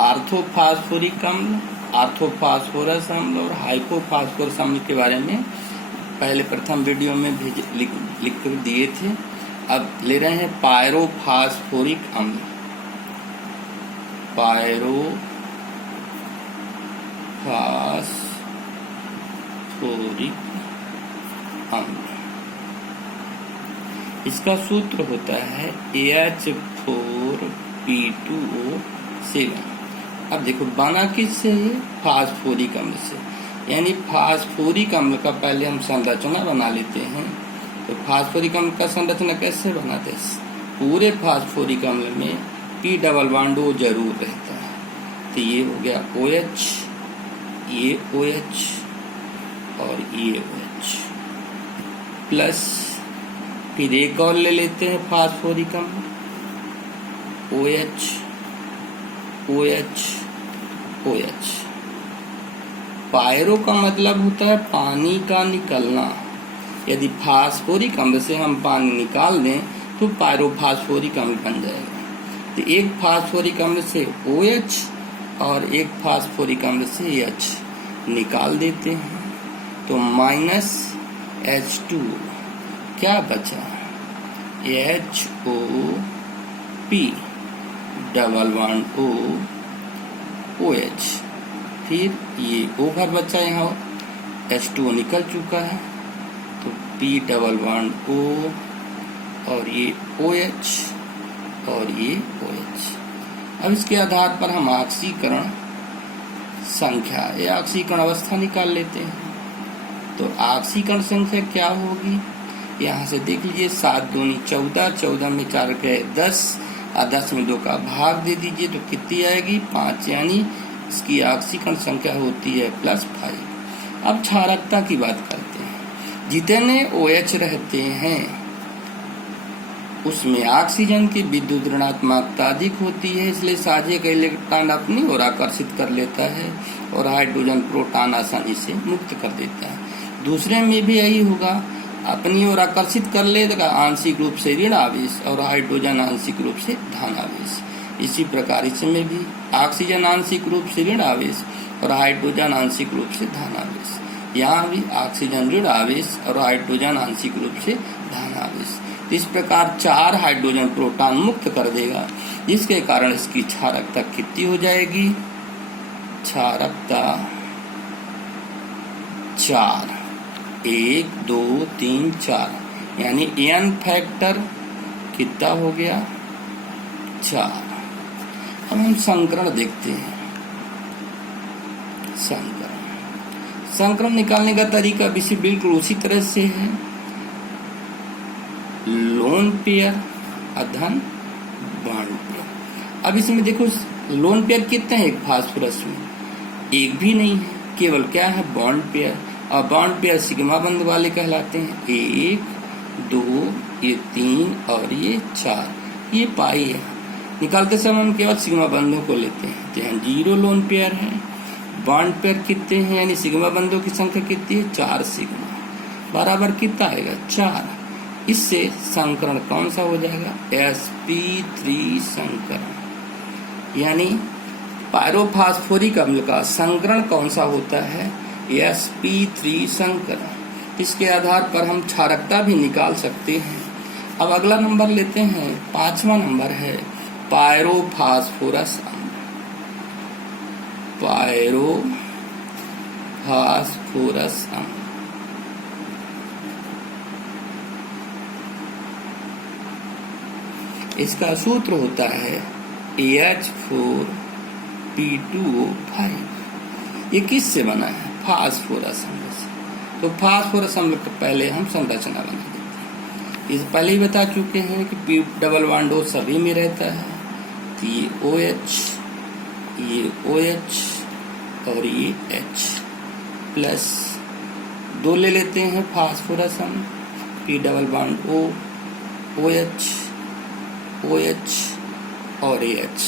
आर्थोफास्फोरिक अम्ल, आर्थोफास्फोरस अम्ल और हाइपोफास्फोरस अम्ल के बारे में पहले प्रथम वीडियो में लिख कर दिए थे। अब ले रहे हैं पायरोफास्फोरिक अम्ल। पायरोफास्फोरिक अम्ल, इसका सूत्र होता है H4P2O7। अब देखो बना किससे है? फास्फोरिक अम्ल से। यानी फास्फोरिक अम्ल का पहले हम संरचना बना लेते हैं। तो फास्फोरिक अम्ल का संरचना कैसे बनाते हैं? पूरे फास्फोरिक अम्ल में P डबल बॉन्ड O जरूर रहता है। तो ये हो गया OH, ये OH और ये OH प्लस, फिर एक और ले लेते हैं फास्फोरिक अम्ल, OH OH OH। पायरो का मतलब होता है पानी का निकलना। यदि फास्फोरिक अम्ल से हम पानी निकाल दें तो पायरोफास्फोरिक अम्ल बन जाएगा। तो एक फास्फोरिक अम्ल से OH और एक फास्फोरिक अम्ल से H निकाल देते हैं तो माइनस H2 क्या बचा? HOP double bond O OH। फिर ये ओवर बचा, यहाँ H2O निकल चुका है तो P डबल बॉन्ड O और ये OH और ये OH। अब इसके आधार पर हम ऑक्सीकरण संख्या या ऑक्सीकरण अवस्था निकाल लेते हैं। तो ऑक्सीकरण संख्या क्या होगी? यहाँ से देख लीजिए, 7 दूनी 14, 14 में 4 गए 10 और 10 में 2 का भाग दे दीजिए तो कितनी आएगी? 5। यानी इसकी ऑक्सीकरण संख्या होती है +5। अब क्षारकता की बात करते हैं। जितने OH रहते हैं उसमें ऑक्सीजन की विद्युत ऋणात्मकता अधिक होती है, इसलिए साझे का इलेक्ट्रॉन अपनी ओर आकर्षित कर लेता है और हाइड्रोजन प्रोटॉन आसानी से मुक्त कर देता है। दूसरे में भी यही होगा, अपनी ओर आकर्षित कर लेगा आंशिक रूप से ऋण आवेश और हाइड्रोजन आंशिक रूप से धन आवेश। इसी प्रकार इसमें भी ऑक्सीजन आंशिक रूप से ऋण आवेश और हाइड्रोजन आंशिक रूप से धन आवेश। यहाँ भी ऑक्सीजन ऋण आवेश और हाइड्रोजन आंशिक रूप से धन आवेश। इस प्रकार 4 हाइड्रोजन प्रोटॉन मुक्त कर देगा, जिसके कारण इसकी क्षारकता कितनी हो जाएगी? क्षारकता 4, 1 2 3 4, यानी N फैक्टर कितना हो गया? 4। अब हम संकरण देखते हैं। संकरण निकालने का तरीका भी बिल्कुल उसी तरह से है। लोन पेयर अधन बॉन्ड पेयर। अब इसमें देखो लोन पेयर कितने हैं? एक फास्फोरस में एक भी नहीं है, केवल क्या है? Bond pair. और बॉन्ड पेयर सिग्मा बंध वाले कहलाते हैं। 1 2 ये 3 और ये 4, ये पाई है। निकालते समय हम केवल सिग्मा बंधों को लेते हैं तो यहाँ 0 लोन पेयर है। बॉन्ड पेयर कितने हैं? यानी सिग्मा बंधों की संख्या कितनी है? 4 सिग्मा बराबर कितना आएगा? 4। इससे संकरण कौन सा हो जाएगा? sp3 संकरण। यानी पायरोफास्फोरिक अम्ल का संकरण कौन सा होता है? sp3 संकरण। इसके आधार पर हम क्षारकता भी निकाल सकते हैं। अब अगला नंबर लेते हैं, 5वां नंबर है पायरोफास्फोरस अम्ल। पायरोफास्फोरस अम्ल इसका सूत्र होता है H4P2O5। ये किससे बना है? फास्फोरस अम्ल से। तो फास्फोरस अम्ल का पहले हम संरचना बना देते हैं। इस पहले ही बता चुके हैं कि P डबल बॉन्ड O सभी में रहता है। तो ये OH, ये OH और ये H प्लस 2 ले लेते हैं फास्फोरस अम्ल, P double bond O OH OH और AH।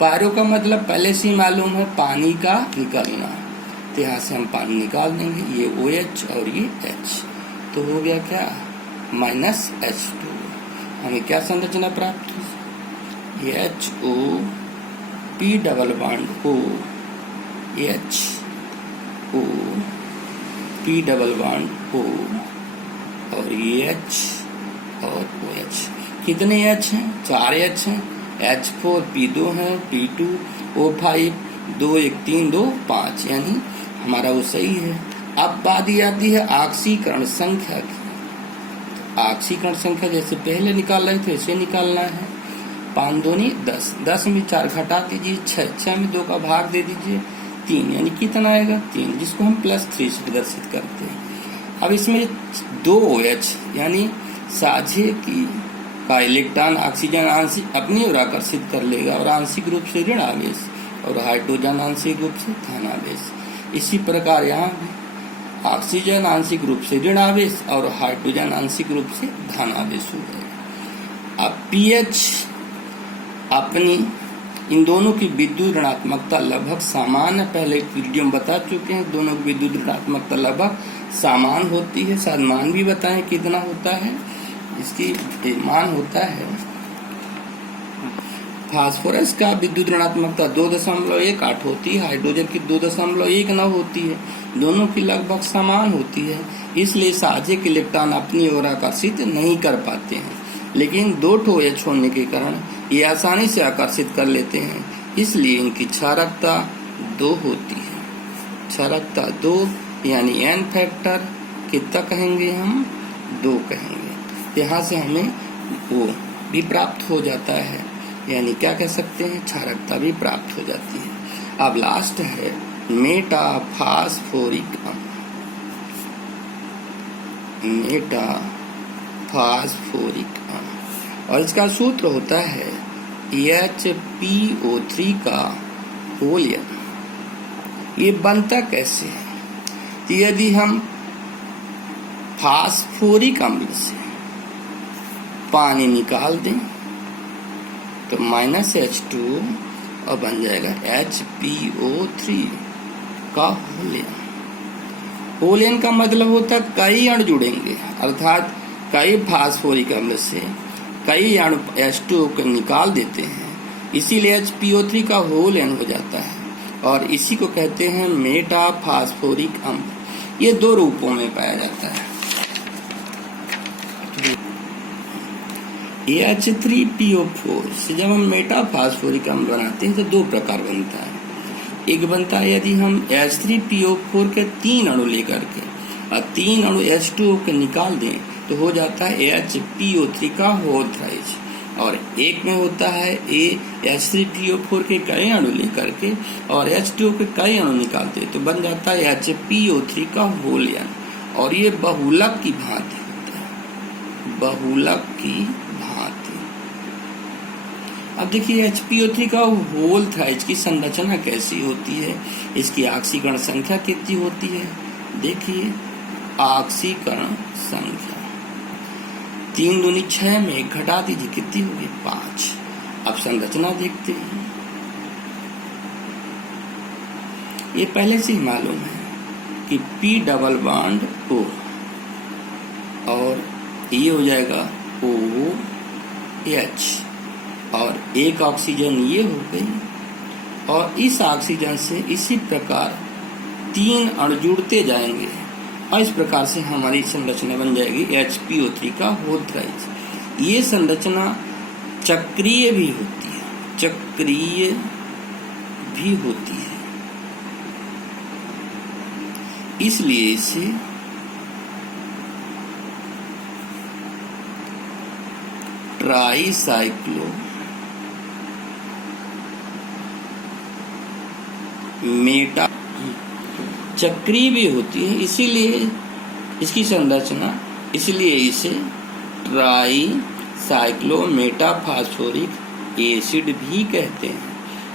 पायरो का मतलब पहले से ही मालूम है, पानी का निकलना। तो यहाँ से हम पानी निकाल देंगे, ये OH और ये H। तो हो गया क्या? -H2। हमें क्या संरचना प्राप्त हुई? HO P double bond O HO P double bond O और H और OH। कितने H हैं? 4 H हैं। H4 P2 है, P2 O5 2 1 3 2 5, यानी हमारा वो सही है। अब बात ये आती है ऑक्सीकरण संख्या की। ऑक्सीकरण संख्या जैसे पहले निकाल रहे थे ऐसे निकालना है। 5 दूनी 10, 10 में 4 घटा दीजिए, 6, 6 में 2 का भाग दे दीजिए, 3, यानी कितना आएगा 3, जिसको हम +3 से प्रदर्शित करते हैं। अब इसमें 2 OH यानी साझे की का इलेक्ट्रॉन ऑक्सीजन आंशिक अपनी ओर आकर्षित कर लेगा और आंशिक रूप से ऋण आवेश, और हाइड्रोजन आंशिक रूप से धन आवेश। इसी प्रकार यहाँ भी ऑक्सीजन आंशिक रूप से ऋण आवेश और हाइड्रोजन आंशिक रूप से धन आवेश हो जाएगा। अब pH अपनी इन दोनों की विद्युत ऋणात्मकता लगभग समान है। पहले वीडियो में बता चुके हैं, दोनों की विद्युत ऋणात्मकता लगभग समान होती है। शायद मान भी बताएं कितना होता है। इसकी मान होता है फास्फोरस का विद्युत ऋणात्मकता 2.18 होती है, हाइड्रोजन की 2.19 होती है। दोनों की लगभग समान होती है, इसलिए साझे के इलेक्ट्रॉन अपनी ओर आकर्षित नहीं कर पाते हैं। लेकिन 2 OH होने के कारण ये आसानी से आकर्षित कर लेते हैं, इसलिए इनकी क्षारकता 2 होती है। क्षारकता 2 यानी N फैक्टर कितना कहेंगे हम? 2 कहेंगे। यहाँ से हमें वो भी प्राप्त हो जाता है, यानी क्या कह सकते हैं, क्षारकता भी प्राप्त हो जाती है। अब लास्ट है मेटाफास्फोरिक अम्ल। मेटाफास्फोरिक अम्ल, और इसका सूत्र होता है HPO3 का होल n। ये बनता कैसे है? तो यदि हम फास्फोरिक अम्ल से पानी निकाल दें तो -H2 और बन जाएगा HPO3 का होल n। होल n का मतलब होता है कई अणु जुड़ेंगे, अर्थात कई फास्फोरिक अम्ल से कई अणु H2O को निकाल देते हैं, इसीलिए HPO3 का होल n हो जाता है, और इसी को कहते हैं मेटाफास्फोरिक अम्ल। ये 2 रूपों में पाया जाता है। H3PO4 से जब हम मेटाफास्फोरिक अम्ल बनाते हैं तो 2 प्रकार बनता है। एक बनता है यदि हम H3PO4 के 3 अणु लेकर के और 3 अणु H2O के निकाल दें तो हो जाता है HPO3 का होल थ्राइज। और एक में होता है H3PO4 के कई अणु लेकर के और H2O के कई अणु निकालते तो बन जाता है HPO3 का होल n, और ये बहुलक की भांति होता है, बहुलक की भांति। अब देखिए HPO3 का होल थ्राइज की संरचना कैसी होती है, इसकी ऑक्सीकरण संख्या कितनी होती है। देखिए ऑक्सीकरण संख्या 3 दूनी 6 में 1 घटा दीजिए, कितनी होगी 5। अब संरचना देखते हैं। ये पहले से ही मालूम है कि P डबल बॉन्ड O, और ये हो जाएगा OH, और एक ऑक्सीजन ये हो गई, और इस ऑक्सीजन से इसी प्रकार 3 अणु जुड़ते जाएंगे, और इस प्रकार से हमारी संरचना बन जाएगी HPO3 का होल थ्राइज। ये संरचना चक्रीय भी होती है, चक्रीय भी होती है, इसलिए इसे ट्राईसाइक्लो मेटा चक्रीय भी होती है, इसीलिए इसकी संरचना, इसलिए इसे ट्राईसाइक्लो मेटाफास्फोरिक एसिड भी कहते हैं।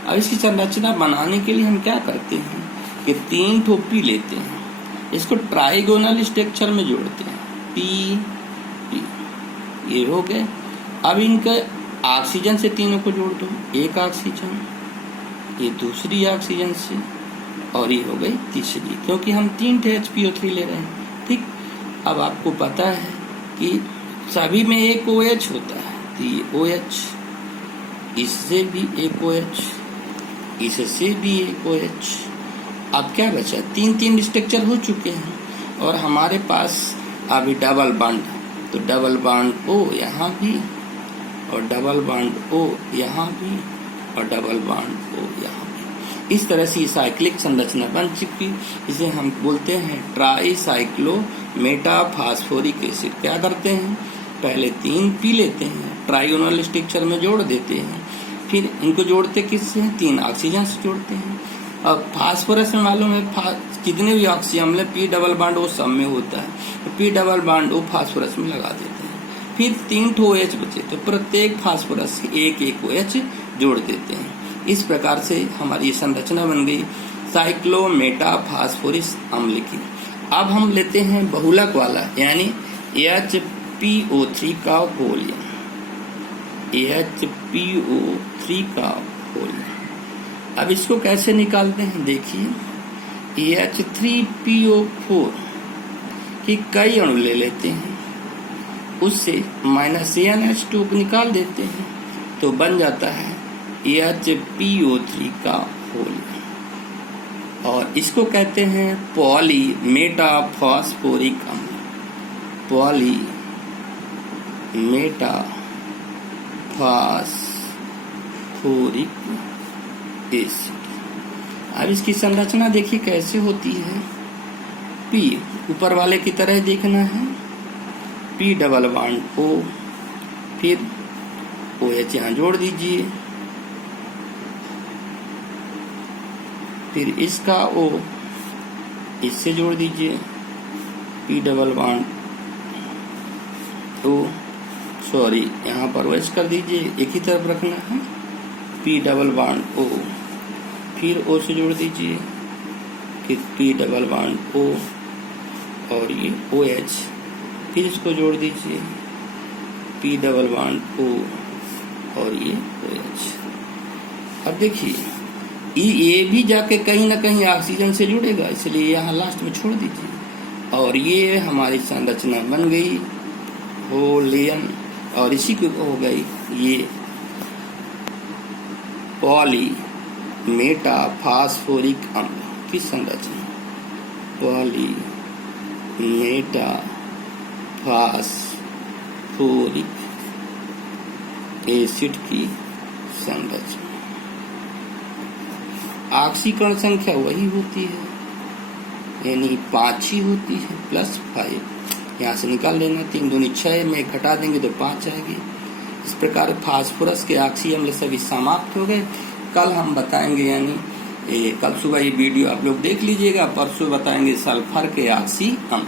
अब इसकी संरचना बनाने के लिए हम क्या करते हैं कि 3 टोपी लेते हैं, इसको ट्राइगोनल स्ट्रक्चर में जोड़ते हैं, P ये हो गए। अब इनके ऑक्सीजन से तीनों को जोड़ दो, एक ऑक्सीजन, ये दूसरी ऑक्सीजन से, और ये हो गई तीसरी, क्योंकि हम 3 HPO3 ले रहे हैं। ठीक, अब आपको पता है कि सभी में एक OH होता है, तो ये OH, इससे भी एक OH, इससे भी एक OH। अब क्या बचा, 3 स्ट्रक्चर हो चुके हैं और हमारे पास अभी डबल बॉन्ड, तो डबल बॉन्ड O यहाँ भी और डबल बॉन्ड O यहाँ भी और डबल बॉन्ड O यहाँ भी। इस तरह से साइक्लिक संरचना बन चुकी। इसे हम बोलते हैं ट्राई साइक्लो मेटाफॉस्फोरिक एसिड। क्या करते हैं, पहले 3 पी लेते हैं, ट्राइगोनल स्ट्रक्चर में जोड़ देते हैं, फिर इनको जोड़ते किससे हैं, 3 ऑक्सीजन से जोड़ते हैं। अब फास्फोरस में मालूम है कितने भी ऑक्सीजन अम्ल पी डबल बॉन्ड O सब में होता है, तो P double bond O phosphorus में लगा देते हैं। फिर 3 OH बचे, तो प्रत्येक फास्फोरस एक OH जोड़ देते हैं। इस प्रकार से हमारी संरचना बन गई साइक्लोमेटाफॉस्फोरिक अम्ल की। अब हम लेते हैं बहुलक वाला, यानी HPO3 का वॉल्यूम, HPO3 का वॉल्यूम। अब इसको कैसे निकालते हैं, देखिए H3PO4 की कई अणु ले लेते हैं, उससे -NH2 निकाल देते हैं, तो बन जाता है HPO3 का वॉल्यूम। और इसको कहते हैं पॉलीमेटाफॉस्फोरिक अम्ल, पॉलीमेटाफॉस्फोरिक एसिड। अब इसकी संरचना देखिए कैसे होती है, P ऊपर वाले की तरह देखना है, P डबल बॉन्ड O, फिर OH यहाँ जोड़ दीजिए, फिर इसका O इससे जोड़ दीजिए, P double bond O, sorry यहाँ पर OH कर दीजिए, एक ही तरफ रखना है, P डबल बॉन्ड O, फिर O से जोड़ दीजिए, फिर P डबल बॉन्ड O और ये OH, फिर इसको जोड़ दीजिए, P डबल बॉन्ड O और ये OH। अब देखिए ये भी जाके कहीं ना कहीं ऑक्सीजन से जुड़ेगा, इसलिए यहाँ लास्ट में छोड़ दीजिए। और ये हमारी संरचना बन गई वॉल्यूम, और इसी को हो गई ये पॉलीमेटाफॉस्फोरिक अम्ल की संरचना, पॉलीमेटाफॉस्फोरिक एसिड की संरचना। ऑक्सीकरण संख्या वही होती है, यानी 5 ही होती है, +5 यहाँ से निकाल लेना, 3 दूनी 6 में घटा देंगे तो 5 आएगी। इस प्रकार फास्फोरस के ऑक्सी अम्ल सभी समाप्त हो गए। कल हम बताएंगे, यानी कल सुबह ये वीडियो आप लोग देख लीजिएगा, परसों बताएंगे सल्फर के ऑक्सी अम्ल।